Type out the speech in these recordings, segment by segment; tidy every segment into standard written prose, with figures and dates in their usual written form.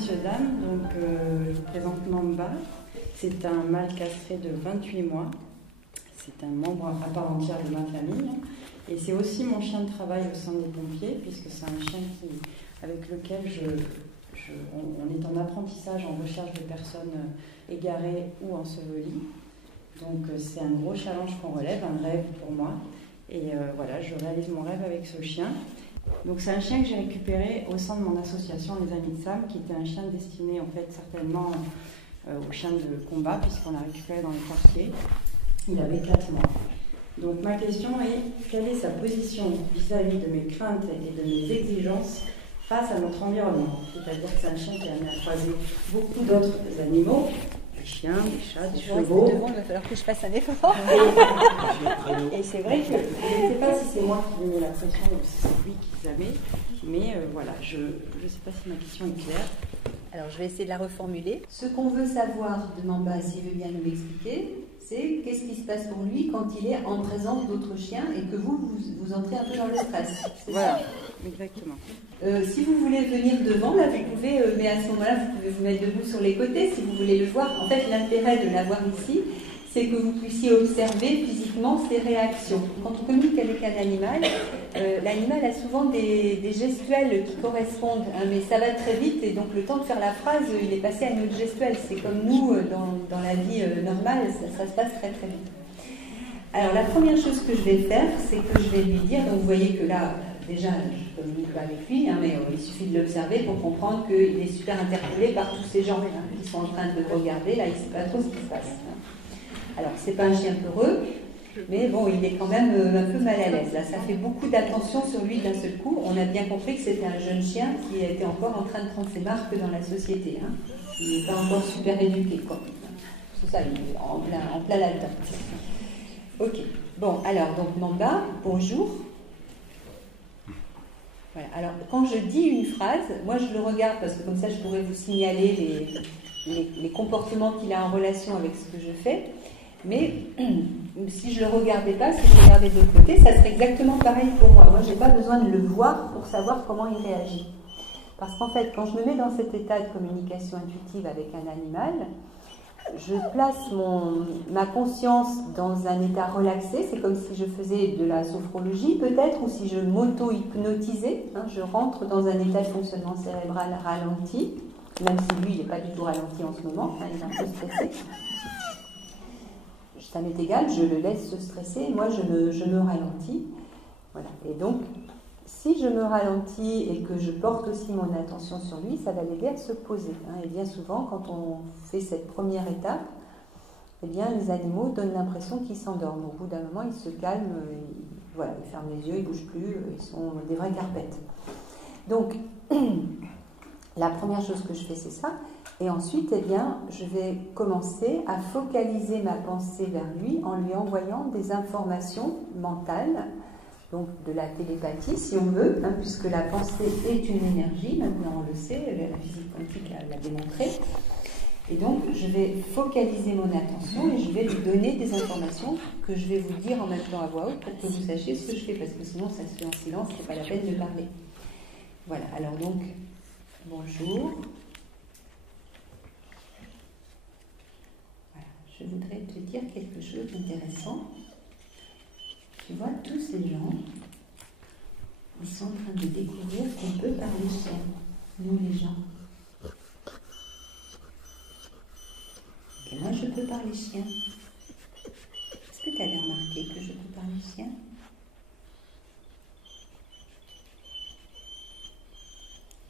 messieurs, dames, donc je vous présente Mamba. C'est un mâle castré de 28 mois. C'est un membre à part entière de ma famille. Et c'est aussi mon chien de travail au sein des pompiers, puisque c'est un chien avec lequel on est en apprentissage, en recherche de personnes égarées ou ensevelies. Donc c'est un gros challenge qu'on relève, un rêve pour moi. Et voilà, je réalise mon rêve avec ce chien. Donc c'est un chien que j'ai récupéré au sein de mon association Les Amis de Sam, qui était un chien destiné en fait certainement aux chiens de combat, puisqu'on l'a récupéré dans les quartiers. Il avait 4 mois. Donc ma question est, quelle est sa position vis-à-vis de mes craintes et de mes exigences face à notre environnement? C'est-à-dire que c'est un chien qui a amené à croiser beaucoup d'autres animaux, des chiens, des chats, des chevaux. Devant, il va falloir que je fasse un effort. Et c'est vrai que je ne sais pas si c'est moi qui lui mets la pression ou si c'est lui qui la met, mais voilà, je ne sais pas si ma question est claire. Alors je vais essayer de la reformuler. Ce qu'on veut savoir de Mamba, s'il veut bien nous l'expliquer, c'est qu'est-ce qui se passe pour lui quand il est en présence d'autres chiens et que vous entrez un peu dans le stress. Voilà, ça. Exactement. Si vous voulez venir devant, là vous pouvez, mais à ce moment-là vous pouvez vous mettre debout sur les côtés si vous voulez le voir. En fait, l'intérêt de l'avoir ici, c'est que vous puissiez observer physiquement ses réactions. Quand on communique avec un animal, l'animal a souvent des gestuels qui correspondent, hein, mais ça va très vite et donc le temps de faire la phrase, il est passé à une autre gestuelle. C'est comme nous, dans la vie normale, ça se passe très très vite. Alors la première chose que je vais faire, c'est que je vais lui dire, donc vous voyez que là, déjà, je communique pas avec lui, hein, mais il suffit de l'observer pour comprendre qu'il est super interpellé par tous ces gens qui sont en train de le regarder, là il ne sait pas trop ce qui se passe. Hein. Alors, c'est pas un chien peureux, mais bon, il est quand même un peu mal à l'aise. Là, ça fait beaucoup d'attention sur lui d'un seul coup. On a bien compris que c'était un jeune chien qui était encore en train de prendre ses marques dans la société. Hein. Il n'est pas encore super éduqué, quoi. C'est ça, il est en plein là-dedans. Ok. Bon, alors, donc Mamba, bonjour. Voilà. Alors, quand je dis une phrase, moi je le regarde parce que comme ça, je pourrais vous signaler les comportements qu'il a en relation avec ce que je fais. Mais si je ne le regardais pas, si je le regardais de l'autre côté, ça serait exactement pareil pour moi. Moi, je n'ai pas besoin de le voir pour savoir comment il réagit. Parce qu'en fait, quand je me mets dans cet état de communication intuitive avec un animal, je place ma conscience dans un état relaxé. C'est comme si je faisais de la sophrologie peut-être, ou si je m'auto-hypnotisais. Hein, je rentre dans un état de fonctionnement cérébral ralenti, même si lui, il n'est pas du tout ralenti en ce moment, hein, il est un peu stressé. Ça m'est égal, je le laisse se stresser, moi je me ralentis. Voilà. Et donc, si je me ralentis et que je porte aussi mon attention sur lui, ça va l'aider à se poser. Hein. Et bien souvent, quand on fait cette première étape, eh bien, les animaux donnent l'impression qu'ils s'endorment. Au bout d'un moment, ils se calment, voilà, ils ferment les yeux, ils ne bougent plus, ils sont des vraies carpettes. Donc, la première chose que je fais, c'est ça. Et ensuite, eh bien, je vais commencer à focaliser ma pensée vers lui en lui envoyant des informations mentales, donc de la télépathie, si on veut, hein, puisque la pensée est une énergie, maintenant on le sait, la physique quantique l'a démontré. Et donc, je vais focaliser mon attention et je vais lui donner des informations que je vais vous dire en même temps à voix haute pour que vous sachiez ce que je fais, parce que sinon ça se fait en silence, c'est pas la peine de parler. Voilà, alors donc, bonjour. Je voudrais te dire quelque chose d'intéressant. Tu vois, tous ces gens, ils sont en train de découvrir qu'on peut parler chien, nous les gens. Et moi, je peux parler chien. Est-ce que tu avais remarqué que je peux parler chien?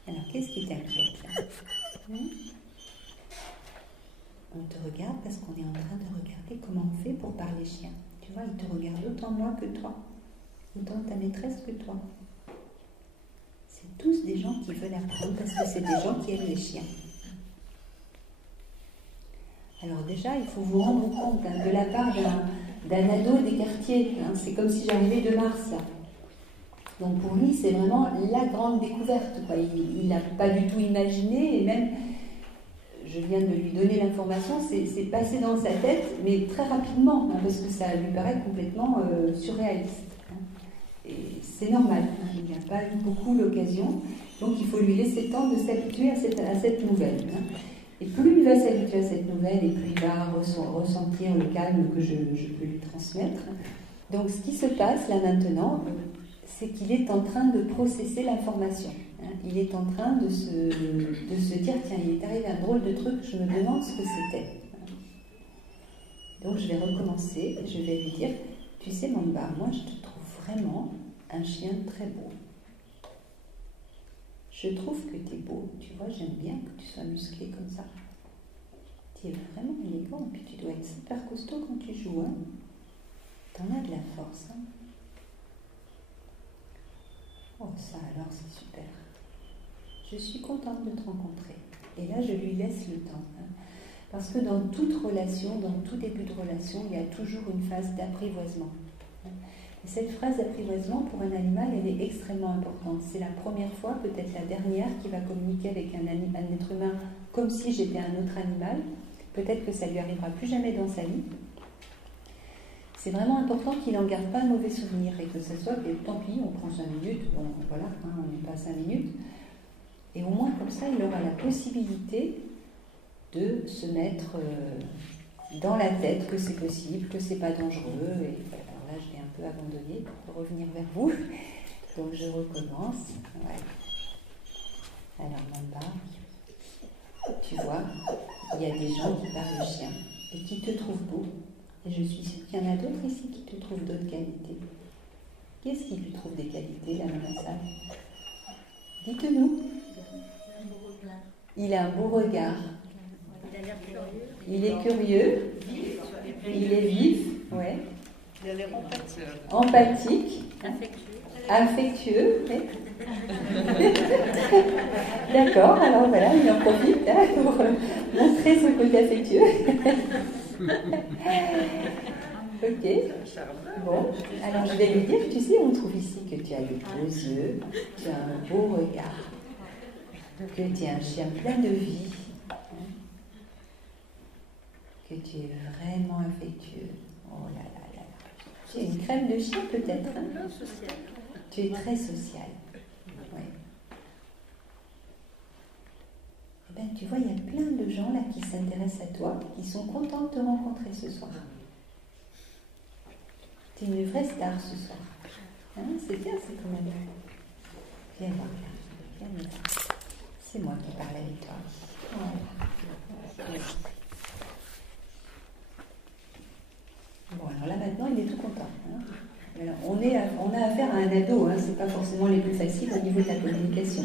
Alors, qu'est-ce qui t'inquiète là? On te regarde parce qu'on est en train de regarder comment on fait pour parler chien. Tu vois, ils te regardent autant moi que toi, autant ta maîtresse que toi. C'est tous des gens qui veulent apprendre parce que c'est des gens qui aiment les chiens. Alors déjà, il faut vous rendre compte hein, de la part d'un ado des quartiers. Hein, c'est comme si j'arrivais de Mars. Là. Donc pour lui, c'est vraiment la grande découverte. Quoi. Il n'a pas du tout imaginé et même... Je viens de lui donner l'information, c'est passé dans sa tête, mais très rapidement, hein, parce que ça lui paraît complètement surréaliste. Hein. Et c'est normal, hein, il n'a pas eu beaucoup l'occasion. Donc il faut lui laisser le temps de s'habituer à cette nouvelle. Hein. Et plus il va s'habituer à cette nouvelle, et plus il va ressentir le calme que je peux lui transmettre. Donc ce qui se passe là maintenant, c'est qu'il est en train de processer l'information. Hein. Il est en train de se dire, tiens, il est arrivé un drôle de truc, je me demande ce que c'était. Donc je vais recommencer, je vais lui dire, tu sais Mamba, moi je te trouve vraiment un chien très beau. Je trouve que tu es beau, tu vois, j'aime bien que tu sois musclé comme ça. Tu es vraiment élégant, puis tu dois être super costaud quand tu joues. Hein. T'en as de la force. Hein. Oh, ça alors, c'est super. Je suis contente de te rencontrer. Et là, je lui laisse le temps. Hein. Parce que dans toute relation, dans tout début de relation, il y a toujours une phase d'apprivoisement. Et cette phase d'apprivoisement, pour un animal, elle est extrêmement importante. C'est la première fois, peut-être la dernière, qu'il va communiquer avec un être humain comme si j'étais un autre animal. Peut-être que ça ne lui arrivera plus jamais dans sa vie. C'est vraiment important qu'il n'en garde pas un mauvais souvenir et que ce soit, et tant pis, on prend 5 minutes, bon voilà, hein, on n'est pas à 5 minutes. Et au moins comme ça, il aura la possibilité de se mettre dans la tête que c'est possible, que c'est pas dangereux. Et alors là, je l'ai un peu abandonné pour revenir vers vous. Donc je recommence. Ouais. Alors Mamba, tu vois, il y a des gens qui parlent de chien et qui te trouvent beau. Et je suis sûre qu'il y en a d'autres ici qui te trouvent d'autres qualités. Qu'est-ce qui lui trouve des qualités là dans la salle? Dites-nous. Il a un beau regard. Il est curieux. Il est vif. Ouais. Il a l'air empathique. Empathique. Affectueux. Ouais. D'accord, alors voilà, il en profite hein, pour montrer son côté affectueux. Ok. Bon, alors je vais lui dire, tu sais, on trouve ici que tu as de beaux yeux, tu as un beau regard, que tu es un chien plein de vie, que tu es vraiment affectueux. Oh là là là là. Tu es une crème de chien peut-être. Hein? Tu es très social. Ouais. Eh bien, tu vois, il y a plein de gens là qui s'intéressent à toi, qui sont contents de te rencontrer ce soir. Tu es une vraie star ce soir. Hein, c'est bien, c'est quand même. Viens voir là. Viens là. C'est moi qui parle avec toi. Voilà. Bon, alors là maintenant, il est tout content. Hein. Alors, on a affaire à un ado, hein, c'est pas forcément les plus faciles au niveau de la communication.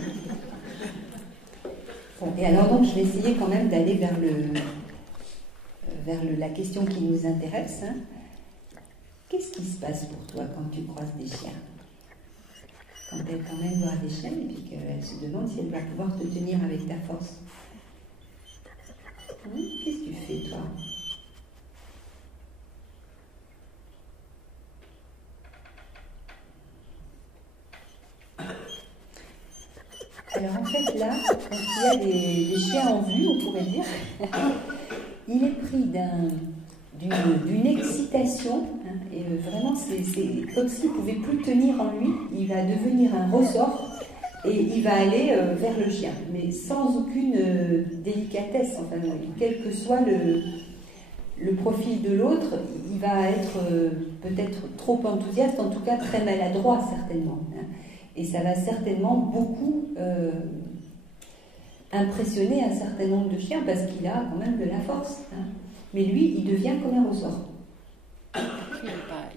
Bon, et alors donc, je vais essayer quand même d'aller vers la question qui nous intéresse. Hein. Qu'est-ce qui se passe pour toi quand tu croises des chiens? Quand elle t'emmène voir des chiens et puis qu'elle se demande si elle va pouvoir te tenir avec ta force. Qu'est-ce que tu fais, toi? Alors en fait là, quand il y a des chiens en vue, on pourrait dire, il est pris d'une excitation, hein, et vraiment c'est comme s'il ne pouvait plus tenir en lui, il va devenir un ressort et il va aller vers le chien, mais sans aucune délicatesse, enfin quel que soit le profil de l'autre, il va être peut-être trop enthousiaste, en tout cas très maladroit certainement. Hein. Et ça va certainement beaucoup impressionner un certain nombre de chiens parce qu'il a quand même de la force. Hein. Mais lui, il devient comme un ressort.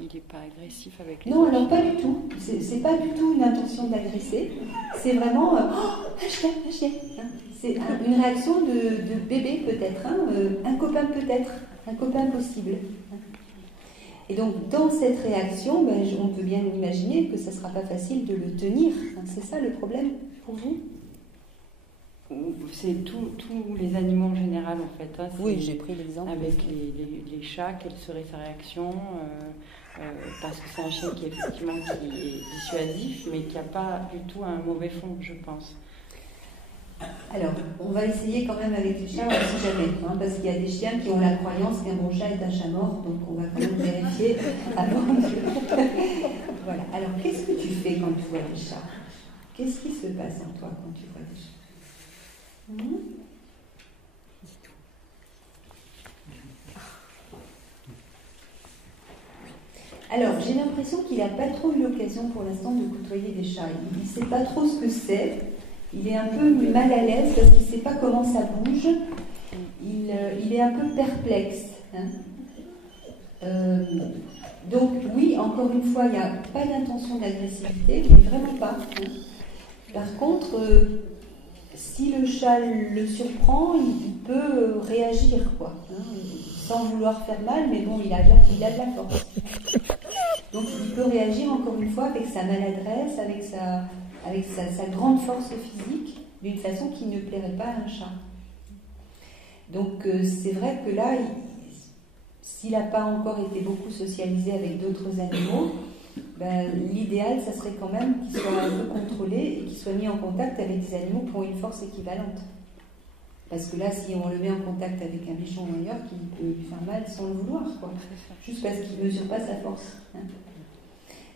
Il n'est pas agressif avec les Non, alors pas du tout. C'est pas du tout une intention d'agresser. C'est vraiment un chien, un chien. Hein. C'est une réaction de bébé peut-être, hein, un copain peut-être, un copain possible. Hein. Et donc, dans cette réaction, ben, on peut bien imaginer que ça ne sera pas facile de le tenir. C'est ça le problème pour vous? C'est tous les animaux en général, en fait. Hein. Oui, j'ai pris l'exemple. Avec les chats, quelle serait sa réaction parce que c'est un chien qui est dissuasif, mais qui n'a pas du tout un mauvais fond, je pense. Alors, on va essayer quand même avec les chats, on ne sait jamais, hein, parce qu'il y a des chiens qui ont la croyance qu'un bon chat est un chat mort, donc on va quand même vérifier avant. Voilà. Alors, qu'est-ce que tu fais quand tu vois des chats? Qu'est-ce qui se passe en toi quand tu vois des choses? Alors, j'ai l'impression qu'il n'a pas trop eu l'occasion pour l'instant de côtoyer des chats. Il ne sait pas trop ce que c'est. Il est un peu mal à l'aise parce qu'il ne sait pas comment ça bouge. Il est un peu perplexe. Donc, oui, encore une fois, il n'y a pas d'intention d'agressivité, mais vraiment pas. Par contre, si le chat le surprend, il peut réagir, quoi, sans vouloir faire mal, mais bon, il a de la force. Donc il peut réagir encore une fois avec sa maladresse, avec sa grande force physique, d'une façon qui ne plairait pas à un chat. Donc c'est vrai que là, s'il n'a pas encore été beaucoup socialisé avec d'autres animaux, ben, l'idéal, ça serait quand même qu'il soit un peu contrôlé et qu'il soit mis en contact avec des animaux qui ont une force équivalente. Parce que là, si on le met en contact avec un bichon ou ailleurs, qui peut lui faire mal sans le vouloir, quoi. Juste parce qu'il ne mesure pas sa force.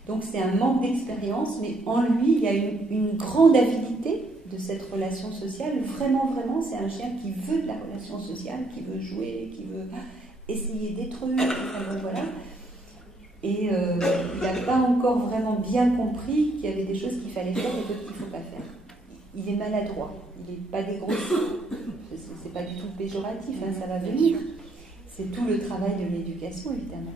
Donc c'est un manque d'expérience, mais en lui, il y a une grande avidité de cette relation sociale. Vraiment, vraiment, c'est un chien qui veut de la relation sociale, qui veut jouer, qui veut essayer des trucs, enfin, voilà. Et il n'a pas encore vraiment bien compris qu'il y avait des choses qu'il fallait faire et d'autres qu'il ne faut pas faire. Il est maladroit, il n'est pas dégrossi. C'est pas du tout péjoratif, ça va venir. C'est tout le travail de l'éducation, évidemment.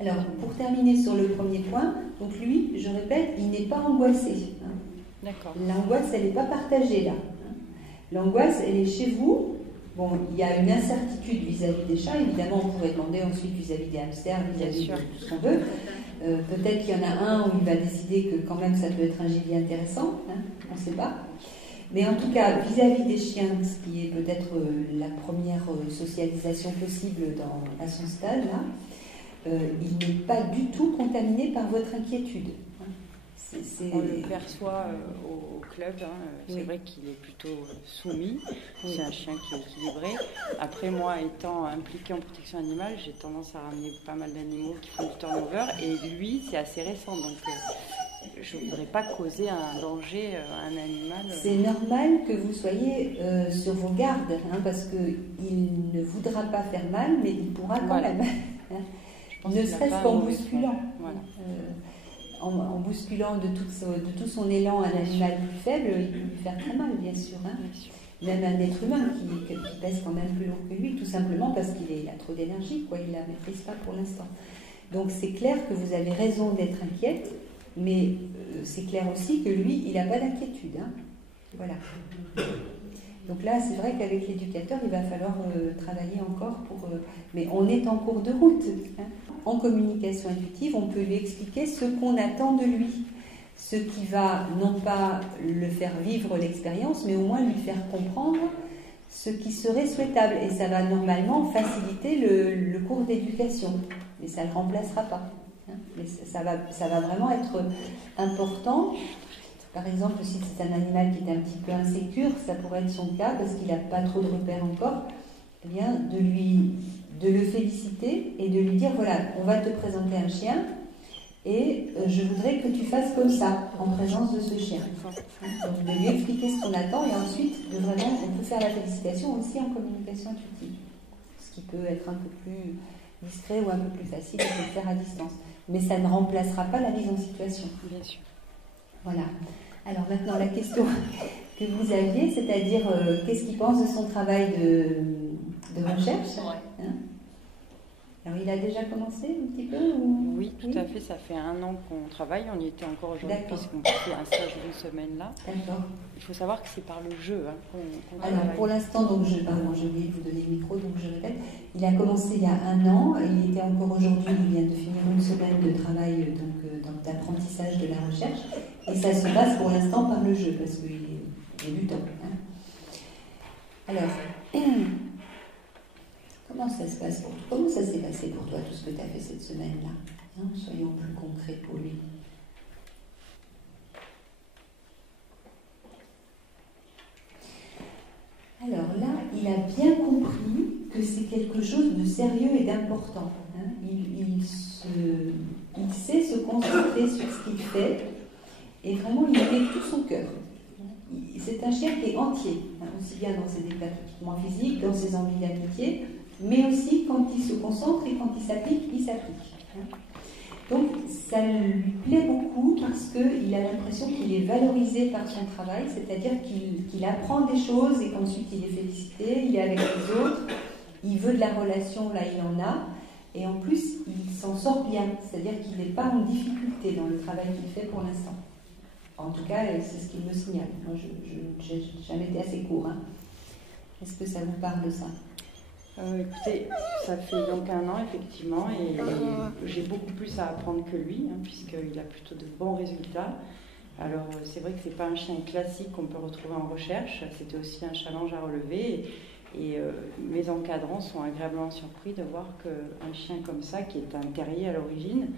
Alors, pour terminer sur le premier point, donc lui, je répète, il n'est pas angoissé. D'accord. L'angoisse, elle n'est pas partagée là. L'angoisse, elle est chez vous. Bon, il y a une incertitude vis-à-vis des chats. Évidemment, on pourrait demander ensuite vis-à-vis des hamsters, vis-à-vis de tout ce qu'on veut. Peut-être qu'il y en a un où il va décider que quand même ça peut être un gibier intéressant. On ne sait pas. Mais en tout cas, vis-à-vis des chiens, ce qui est peut-être la première socialisation possible à son stade, là, il n'est pas du tout contaminé par votre inquiétude. On le perçoit au club, c'est vrai qu'il est plutôt soumis, c'est un chien qui est équilibré. Après, moi, étant impliquée en protection animale, j'ai tendance à ramener pas mal d'animaux qui font du turnover, et lui, c'est assez récent, donc je ne voudrais pas causer un danger à un animal. C'est normal que vous soyez sur vos gardes, parce qu'il ne voudra pas faire mal, mais il pourra quand même. Ne serait-ce qu'en bousculant. Voilà. En bousculant de tout son élan un animal plus faible, il peut lui faire très mal, bien sûr. Même un être humain qui pèse quand même plus lourd que lui, tout simplement parce qu'il a trop d'énergie, quoi, il ne la maîtrise pas pour l'instant. Donc c'est clair que vous avez raison d'être inquiète, mais c'est clair aussi que lui, il n'a pas d'inquiétude. Voilà. Donc là, c'est vrai qu'avec l'éducateur, il va falloir travailler encore mais on est en cours de route. En communication intuitive, on peut lui expliquer ce qu'on attend de lui. Ce qui va, non pas le faire vivre l'expérience, mais au moins lui faire comprendre ce qui serait souhaitable. Et ça va normalement faciliter le cours d'éducation. Mais ça ne le remplacera pas. Mais ça va vraiment être important. Par exemple, si c'est un animal qui est un petit peu insécure, ça pourrait être son cas parce qu'il n'a pas trop de repères encore, eh bien, de le féliciter et de lui dire, voilà, on va te présenter un chien et je voudrais que tu fasses comme ça, en présence de ce chien. Donc, de lui expliquer ce qu'on attend et ensuite, on peut faire la félicitation aussi en communication intuitive. Ce qui peut être un peu plus discret ou un peu plus facile de le faire à distance. Mais ça ne remplacera pas la mise en situation. Bien sûr. Voilà. Alors maintenant, la question que vous aviez, c'est-à-dire qu'est-ce qu'il pense de son travail de recherche Alors, il a déjà commencé un petit peu Oui, tout à fait. Ça fait 1 an qu'on travaille. On y était encore aujourd'hui puisqu'on fait un stage d'une semaine là. D'accord. Il faut savoir que c'est par le jeu qu'on Alors, travaille. pour l'instant, donc j'ai oublié de vous donner le micro, donc je répète. Il a commencé il y a 1 an. Il était encore aujourd'hui. Il vient de finir une semaine de travail d'apprentissage de la recherche. Et ça se passe pour l'instant par le jeu parce qu'il est débutant. Alors. Comment ça se passe pour toi? Comment ça s'est passé pour toi, tout ce que tu as fait cette semaine-là? Soyons plus concrets pour lui. Alors là, il a bien compris que c'est quelque chose de sérieux et d'important. Il sait se concentrer sur ce qu'il fait Et vraiment, il met tout son cœur. C'est un chien qui est entier, aussi bien dans ses déplacements physiques, dans ses envies d'amitié, mais aussi quand il se concentre et quand il s'applique, il s'applique. Donc ça lui plaît beaucoup parce qu'il a l'impression qu'il est valorisé par son travail, c'est-à-dire qu'il apprend des choses et qu'ensuite il est félicité, il est avec les autres, il veut de la relation, là il en a, et en plus il s'en sort bien, c'est-à-dire qu'il n'est pas en difficulté dans le travail qu'il fait pour l'instant. En tout cas, c'est ce qu'il me signale. Moi, je n'ai jamais été assez court. Hein. Est-ce que ça vous parle de ça? Écoutez, ça fait donc 1 an effectivement et j'ai beaucoup plus à apprendre que lui puisqu'il a plutôt de bons résultats. Alors c'est vrai que c'est pas un chien classique qu'on peut retrouver en recherche, c'était aussi un challenge à relever et mes encadrants sont agréablement surpris de voir qu'un chien comme ça, qui est un terrier à l'origine,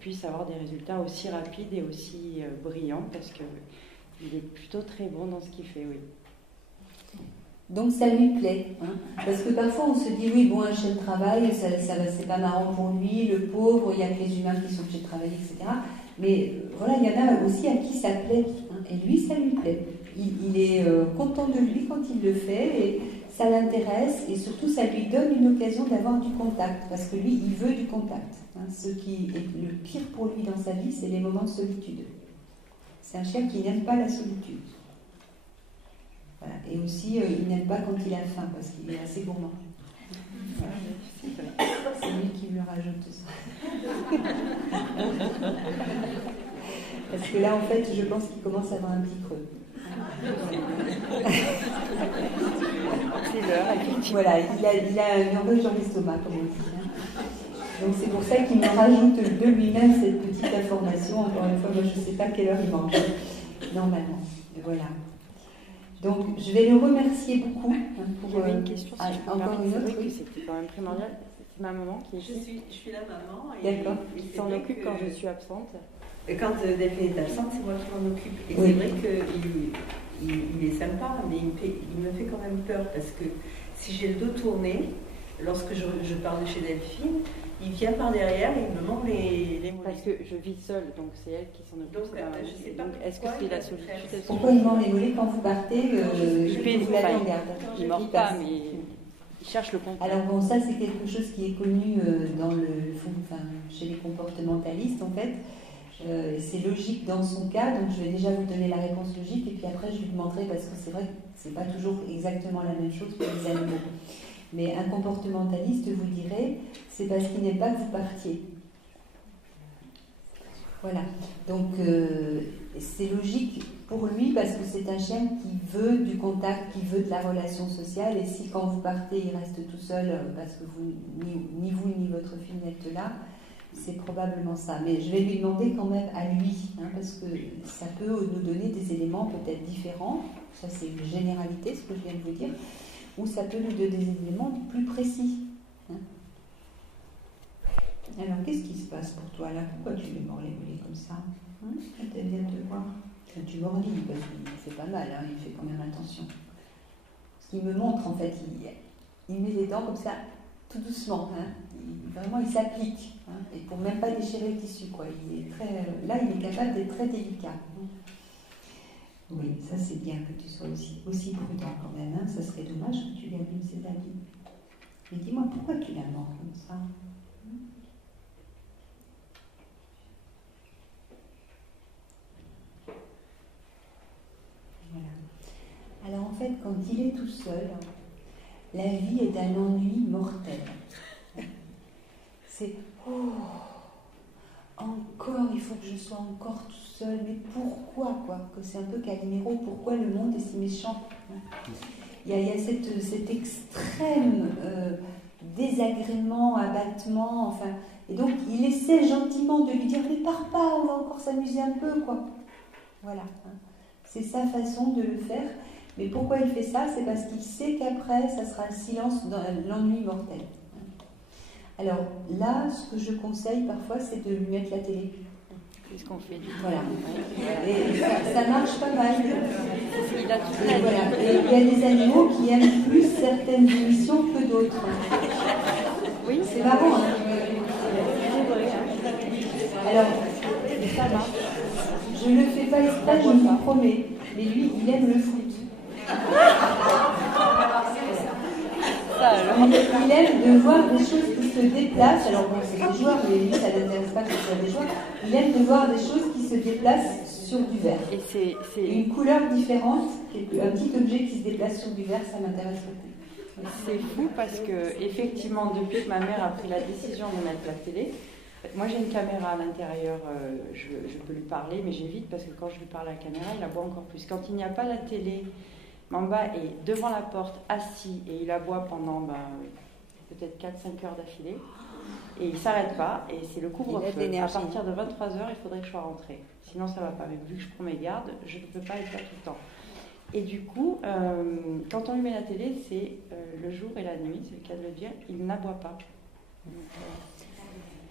puisse avoir des résultats aussi rapides et aussi brillants parce qu'il est plutôt très bon dans ce qu'il fait, oui. Donc ça lui plaît, parce que parfois on se dit oui bon un chien de travail c'est pas marrant pour lui, le pauvre, il y a que les humains qui sont obligés de travailler, etc. Mais voilà, il y en a aussi à qui ça plaît, et lui ça lui plaît. Il est content de lui quand il le fait, et ça l'intéresse, et surtout ça lui donne une occasion d'avoir du contact, parce que lui il veut du contact. Ce qui est le pire pour lui dans sa vie, c'est les moments de solitude. C'est un chien qui n'aime pas la solitude. Voilà. Et aussi, il n'aime pas quand il a faim, parce qu'il est assez gourmand. Voilà. C'est lui qui me rajoute ça. Parce que là, en fait, je pense qu'il commence à avoir un petit creux. C'est l'heure, effectivement. Voilà, il a une horloge dans l'estomac, comme on dit. Donc c'est pour ça qu'il me rajoute de lui-même cette petite information. Encore une fois, moi je ne sais pas quelle heure il mange, normalement. Voilà. Donc je vais le remercier beaucoup. Il y avait une question, si je peux encore une autre. Oui, c'était quand même primordial. C'est ma maman qui est ici. Je suis la maman. D'accord. Qui s'en occupe quand je suis absente. Et quand Delphine est absente, c'est moi qui m'en occupe. Et oui. C'est vrai qu'il est sympa, mais il me fait quand même peur parce que si j'ai le dos tourné, lorsque je pars de chez Delphine, il vient par derrière et il me manque les mollets. Parce que je vis seule, donc c'est elle qui s'en occupe. Donc, je sais pas est-ce que c'est la solitude? Pourquoi il mord les mollets quand vous partez vous l'avez en garde? Il ne mord pas, mais il cherche le contact. Alors bon, ça c'est quelque chose qui est connu chez les comportementalistes en fait. C'est logique dans son cas, donc je vais déjà vous donner la réponse logique et puis après je lui demanderai, parce que c'est vrai que c'est pas toujours exactement la même chose pour les animaux. Mais un comportementaliste vous dirait, c'est parce qu'il n'aime pas que vous partiez. Voilà. Donc c'est logique pour lui parce que c'est un chien qui veut du contact, qui veut de la relation sociale. Et si quand vous partez, il reste tout seul parce que ni vous ni votre fille n'êtes là, c'est probablement ça. Mais je vais lui demander quand même à lui, parce que ça peut nous donner des éléments peut-être différents. Ça c'est une généralité, ce que je viens de vous dire. Ou ça peut nous donner des éléments plus précis. Alors, qu'est-ce qui se passe pour toi là? Pourquoi tu lui mords les mollets comme ça? T'aimes bien te voir. Tu mordis, parce qu'il fait pas mal, il fait quand même attention. Ce qu'il me montre, en fait, il met les dents comme ça, tout doucement. Vraiment, il s'applique. Et pour même pas déchirer le tissu, quoi. Il est là, il est capable d'être très délicat. Oui, ça c'est bien que tu sois aussi prudent quand même. Ça serait dommage que tu lui abîmes ses habits. Mais dis-moi, pourquoi tu la mords comme ça? Voilà. Alors en fait, quand il est tout seul, la vie est d'un ennui mortel. C'est encore, il faut que je sois encore tout seul. Mais pourquoi, quoi? Que c'est un peu Calimero, pourquoi le monde est si méchant? Il y a cet extrême désagrément, abattement, enfin. Et donc, il essaie gentiment de lui dire, mais pars pas, on va encore s'amuser un peu, quoi. Voilà. C'est sa façon de le faire. Mais pourquoi il fait ça? C'est parce qu'il sait qu'après, ça sera le silence dans l'ennui mortel. Alors là, ce que je conseille parfois, c'est de lui mettre la télé. C'est ce qu'on fait. Voilà. Et ça marche pas mal. Voilà. Et il y a des animaux qui aiment plus certaines émissions que d'autres. Oui, c'est marrant. Alors, ça marche. Je ne le fais pas exprès, je vous promets. Mais lui, il aime le foot. Il aime de voir des choses qui se déplacent. Alors bon, c'est des joueurs, mais lui, ça ne l'intéresse pas que ce soit des joueurs. Il aime de voir des choses qui se déplacent sur du verre. Et c'est une couleur différente, un petit objet qui se déplace sur du verre, ça m'intéresse beaucoup. C'est fou parce que, effectivement, depuis que ma mère a pris la décision de mettre la télé, moi j'ai une caméra à l'intérieur, je peux lui parler, mais j'évite parce que quand je lui parle à la caméra, il aboie encore plus. Quand il n'y a pas la télé, Mamba est devant la porte, assis, et il aboie pendant peut-être 4-5 heures d'affilée. Et il ne s'arrête pas, et c'est le couvre-feu. À partir de 23h, il faudrait que je sois rentrée. Sinon, ça ne va pas. Mais vu que je prends mes gardes, je ne peux pas être là tout le temps. Et du coup, quand on lui met la télé, c'est le jour et la nuit, c'est le cas de le dire, il n'aboie pas.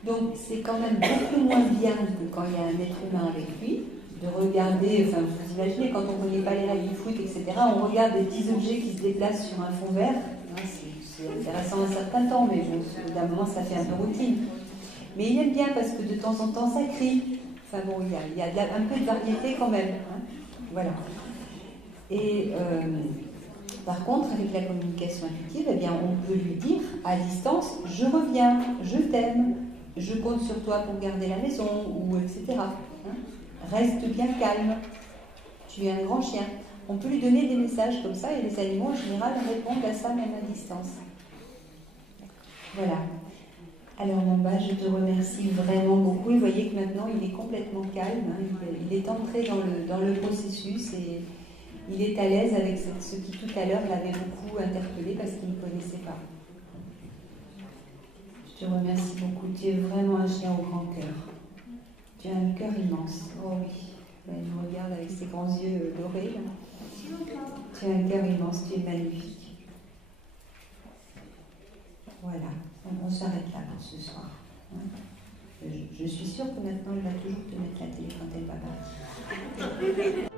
Donc, c'est quand même beaucoup moins bien que quand il y a un être humain avec lui, de regarder, enfin, vous imaginez, quand on ne connaît pas les règles du foot, etc., on regarde des petits objets qui se déplacent sur un fond vert. C'est intéressant un certain temps, mais bon, d'un moment, ça fait un peu routine. Mais il aime bien parce que de temps en temps, ça crie. Enfin bon, il y a un peu de variété quand même. Hein. Voilà. Et par contre, avec la communication intuitive, eh bien, on peut lui dire à distance, je reviens, je t'aime, je compte sur toi pour garder la maison, ou etc. Hein. Reste bien calme, tu es un grand chien. On peut lui donner des messages comme ça et les animaux en général répondent à ça même à distance. Voilà. Alors Mamba, je te remercie vraiment beaucoup. Vous voyez que maintenant il est complètement calme. Hein. Il est entré dans le processus et il est à l'aise avec ce qui tout à l'heure l'avait beaucoup interpellé parce qu'il ne connaissait pas. Je te remercie beaucoup. Tu es vraiment un chien au grand cœur. Tu as un cœur immense. Oh oui. Il me regarde avec ses grands yeux dorés. Là. Tu as un cœur immense. Tu es magnifique. Voilà. On s'arrête là pour ce soir. Je suis sûre que maintenant, elle va toujours te mettre la télé quand elle va là.